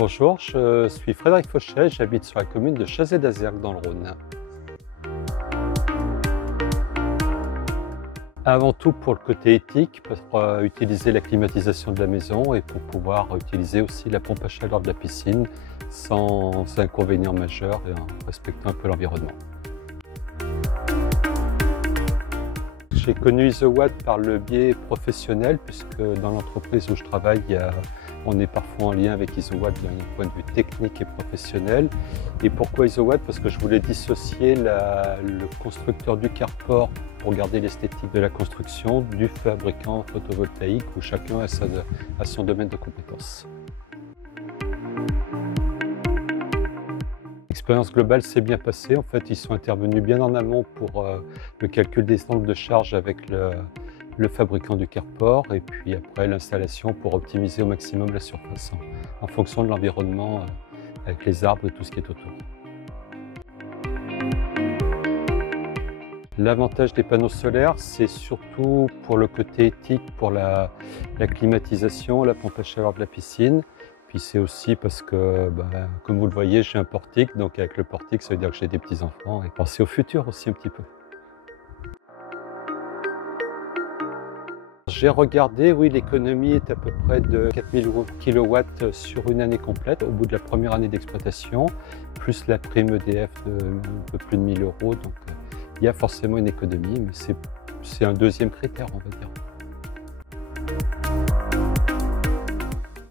Bonjour, je suis Frédéric Fauchet, j'habite sur la commune de Chazé-d'Azergues dans le Rhône. Avant tout pour le côté éthique, pour utiliser la climatisation de la maison et pour pouvoir utiliser aussi la pompe à chaleur de la piscine sans inconvénients majeurs et en respectant un peu l'environnement. J'ai connu Isowatt par le biais professionnel puisque dans l'entreprise où je travaille, on est parfois en lien avec Isowatt d'un point de vue technique et professionnel. Et pourquoi Isowatt? Parce que je voulais dissocier le constructeur du carport pour garder l'esthétique de la construction du fabricant photovoltaïque où chacun a son domaine de compétences. L'expérience globale s'est bien passée. En fait, ils sont intervenus bien en amont pour le calcul des angles de charge avec le fabricant du carport et puis après l'installation pour optimiser au maximum la surface en fonction de l'environnement avec les arbres et tout ce qui est autour. L'avantage des panneaux solaires, c'est surtout pour le côté éthique, pour la climatisation, la pompe à chaleur de la piscine. Puis c'est aussi parce que, comme vous le voyez, j'ai un portique, donc avec le portique, ça veut dire que j'ai des petits-enfants et penser au futur aussi un petit peu. J'ai regardé, oui, l'économie est à peu près de 4000 kW sur une année complète, au bout de la première année d'exploitation, plus la prime EDF de un peu plus de 1000 €. Donc il y a forcément une économie, mais c'est un deuxième critère, on va dire.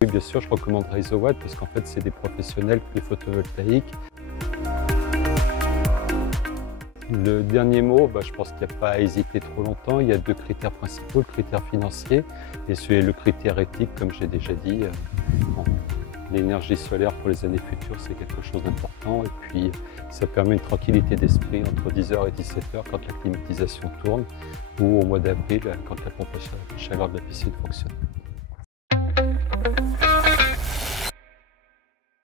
Oui, bien sûr, je recommanderais Isowatt parce qu'en fait, c'est des professionnels du photovoltaïque. Le dernier mot, je pense qu'il n'y a pas à hésiter trop longtemps. Il y a deux critères principaux, le critère financier et le critère éthique, comme j'ai déjà dit. L'énergie solaire pour les années futures, c'est quelque chose d'important. Et puis, ça permet une tranquillité d'esprit entre 10 h et 17 h quand la climatisation tourne ou au mois d'avril quand la pompe à chaleur de la piscine fonctionne.